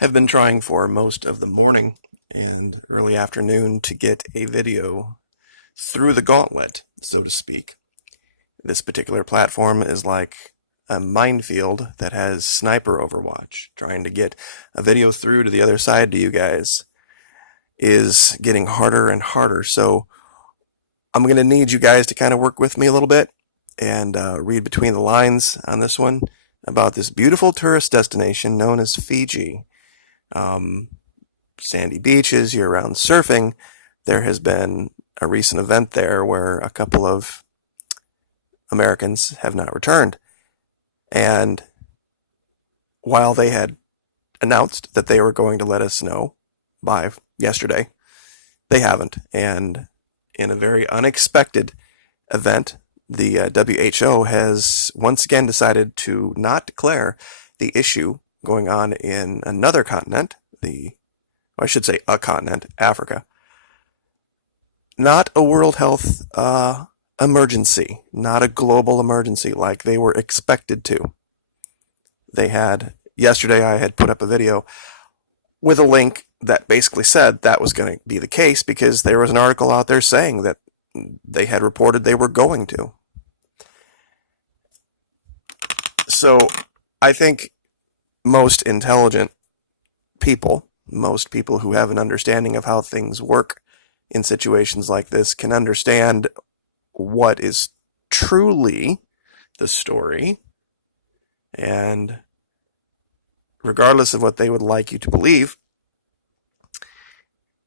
have been trying for most of the morning and early afternoon to get a video through the gauntlet, so to speak. This particular platform is like a minefield that has sniper overwatch. Trying to get a video through to the other side to you guys is getting harder and harder. So I'm going to need you guys to kind of work with me a little bit and read between the lines on this one about this beautiful tourist destination known as Fiji. Sandy beaches, year-round surfing. There has been a recent event there where a couple of Americans have not returned. And while they had announced that they were going to let us know by yesterday, they haven't. And in a very unexpected event, the WHO has once again decided to not declare the issue going on in another continent, I should say a continent, Africa, not a World Health emergency, not a global emergency like they were expected to. Yesterday I had put up a video with a link that basically said that was going to be the case because there was an article out there saying that they had reported they were going to. So I think most intelligent people, most people who have an understanding of how things work in situations like this can understand what is truly the story. And regardless of what they would like you to believe,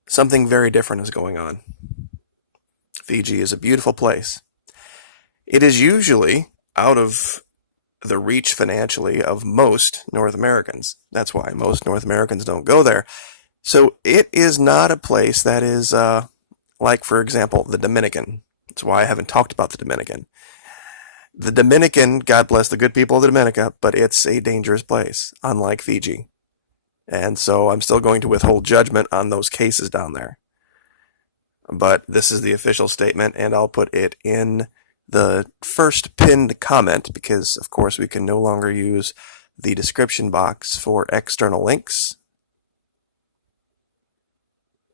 something very different is going on. Fiji is a beautiful place. It is usually out of the reach financially of most North Americans. That's why most North Americans don't go there. So it is not a place that is like, for example, the Dominican. That's why I haven't talked about the Dominican. The Dominican, God bless the good people of the Dominica, but it's a dangerous place, unlike Fiji. And so I'm still going to withhold judgment on those cases down there. But this is the official statement, and I'll put it in the first pinned comment because, of course, we can no longer use the description box for external links.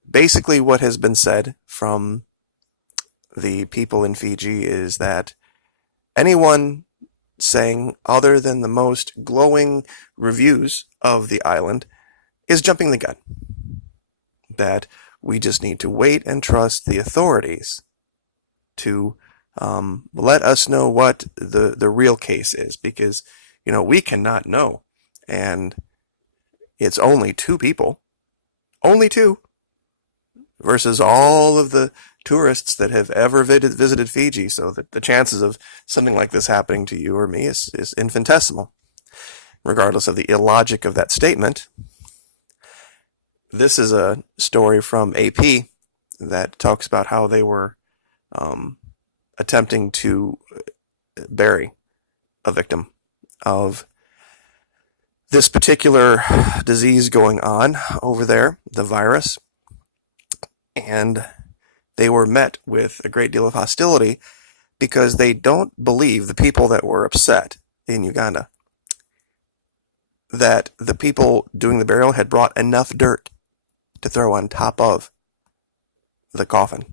Basically, what has been said from the people in Fiji is that anyone saying other than the most glowing reviews of the island is jumping the gun. That we just need to wait and trust the authorities to let us know what the real case is, because we cannot know, and it's only two people, only two, versus all of the tourists that have ever visited Fiji. So that the chances of something like this happening to you or me is infinitesimal, regardless of the illogic of that statement. This is a story from AP that talks about how they were attempting to bury a victim of this particular disease going on over there, the virus, and they were met with a great deal of hostility because they don't believe the people that were upset in Uganda that the people doing the burial had brought enough dirt to throw on top of the coffin.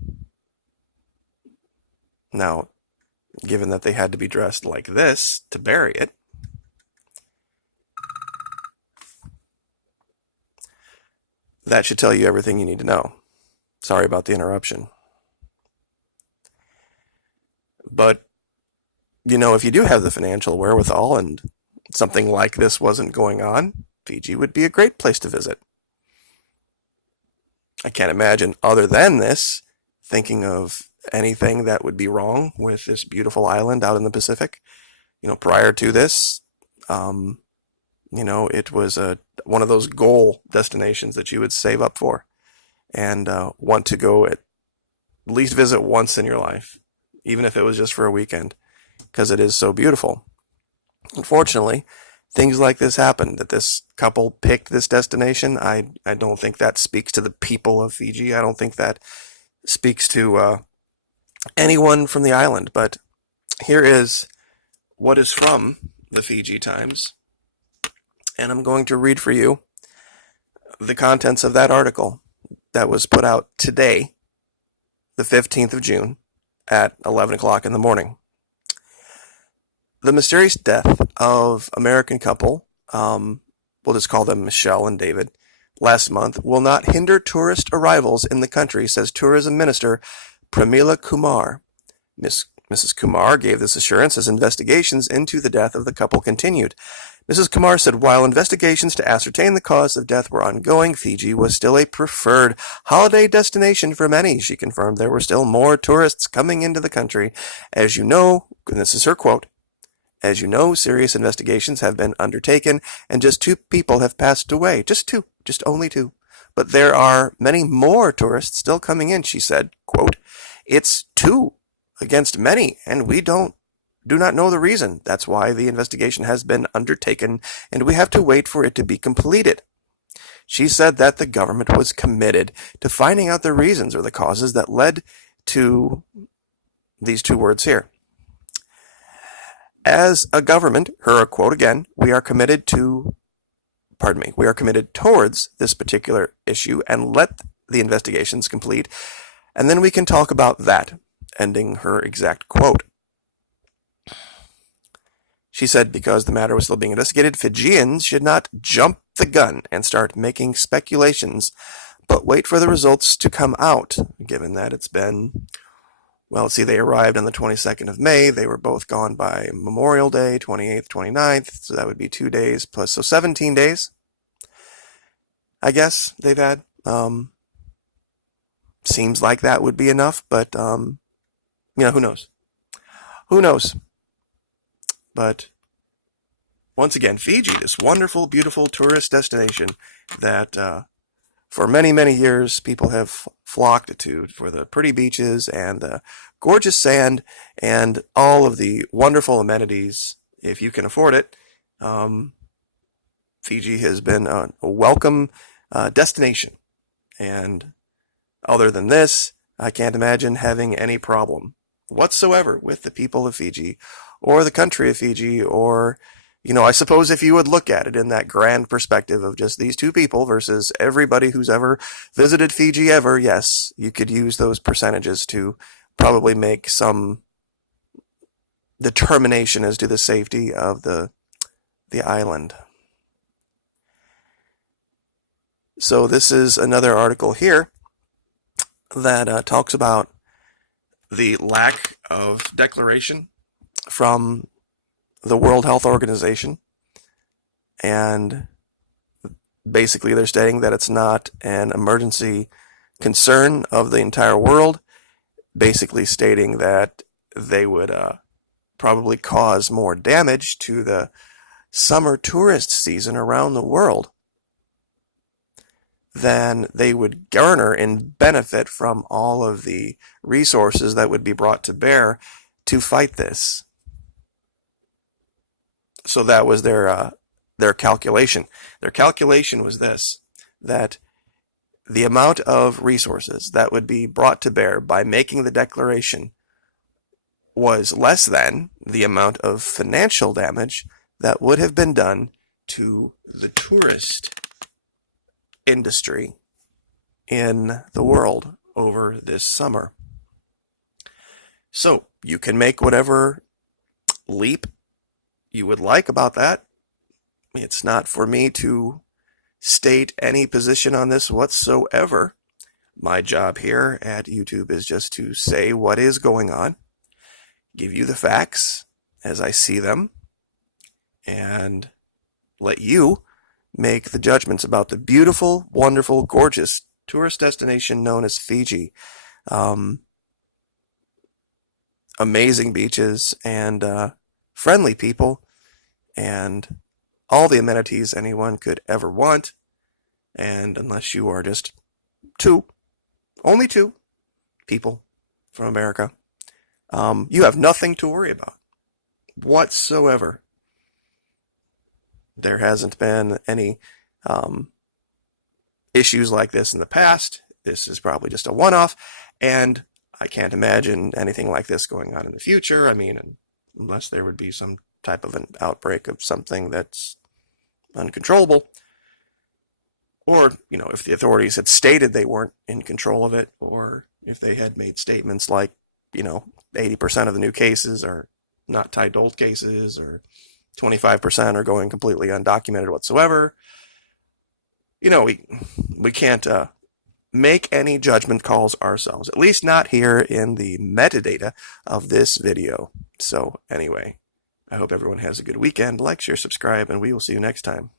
Now, given that they had to be dressed like this to bury it, that should tell you everything you need to know. Sorry about the interruption. But, if you do have the financial wherewithal and something like this wasn't going on, Fiji would be a great place to visit. I can't imagine, other than this, thinking of anything that would be wrong with this beautiful island out in the Pacific. Prior to this, it was one of those goal destinations that you would save up for and want to go at least visit once in your life, even if it was just for a weekend, because it is so beautiful. Unfortunately, things like this happen, that this couple picked this destination. I don't think that speaks to the people of Fiji. I don't think that speaks to anyone from the island. But here is what is from the Fiji Times, and I'm going to read for you the contents of that article that was put out today, the 15th of June, at 11 o'clock in the morning. The mysterious death of American couple, we'll just call them Michelle and David, last month will not hinder tourist arrivals in the country, says Tourism Minister Pramila Kumar. Mrs. Kumar gave this assurance as investigations into the death of the couple continued. Mrs. Kumar said while investigations to ascertain the cause of death were ongoing, Fiji was still a preferred holiday destination for many. She confirmed there were still more tourists coming into the country. As you know, and this is her quote, as you know, serious investigations have been undertaken and just 2 people have passed away. Just 2, just only 2. But there are many more tourists still coming in, she said, quote, it's 2 against many, and we do not know the reason. That's why the investigation has been undertaken, and we have to wait for it to be completed. She said that the government was committed to finding out the reasons or the causes that led to these 2 words here. As a government, her quote again, we are committed towards this particular issue and let the investigations complete, and then we can talk about that, ending her exact quote. She said because the matter was still being investigated, Fijians should not jump the gun and start making speculations, but wait for the results to come out, given that it's been, well, see, they arrived on the 22nd of May. They were both gone by Memorial Day, 28th, 29th, so that would be 2 days plus, so 17 days, I guess, they've had. Seems like that would be enough, but, who knows? Who knows? But once again, Fiji, this wonderful, beautiful tourist destination that for many, many years people have flocked to for the pretty beaches and the gorgeous sand and all of the wonderful amenities, if you can afford it. Fiji has been a welcome destination. And other than this, I can't imagine having any problem whatsoever with the people of Fiji or the country of Fiji, or, I suppose if you would look at it in that grand perspective of just these 2 people versus everybody who's ever visited Fiji ever, yes, you could use those percentages to probably make some determination as to the safety of the island. So this is another article here that talks about the lack of declaration from the World Health Organization, and basically they're stating that it's not an emergency concern of the entire world, basically stating that they would probably cause more damage to the summer tourist season around the world than they would garner and benefit from all of the resources that would be brought to bear to fight this. So that was their calculation. Their calculation was this, that the amount of resources that would be brought to bear by making the declaration was less than the amount of financial damage that would have been done to the tourist industry in the world over this summer. So you can make whatever leap you would like about that. It's not for me to state any position on this whatsoever. My job here at YouTube is just to say what is going on, give you the facts as I see them, and let you make the judgments about the beautiful, wonderful, gorgeous tourist destination known as Fiji. Amazing beaches and friendly people and all the amenities anyone could ever want. And unless you are just only two people from America, you have nothing to worry about whatsoever. There hasn't been any issues like this in the past. This is probably just a one-off, and I can't imagine anything like this going on in the future. I mean, unless there would be some type of an outbreak of something that's uncontrollable. Or, if the authorities had stated they weren't in control of it, or if they had made statements like, 80% of the new cases are not tied to old cases, or 25% are going completely undocumented whatsoever. We can't make any judgment calls ourselves, at least not here in the metadata of this video. So anyway, I hope everyone has a good weekend. Like, share, subscribe, and we will see you next time.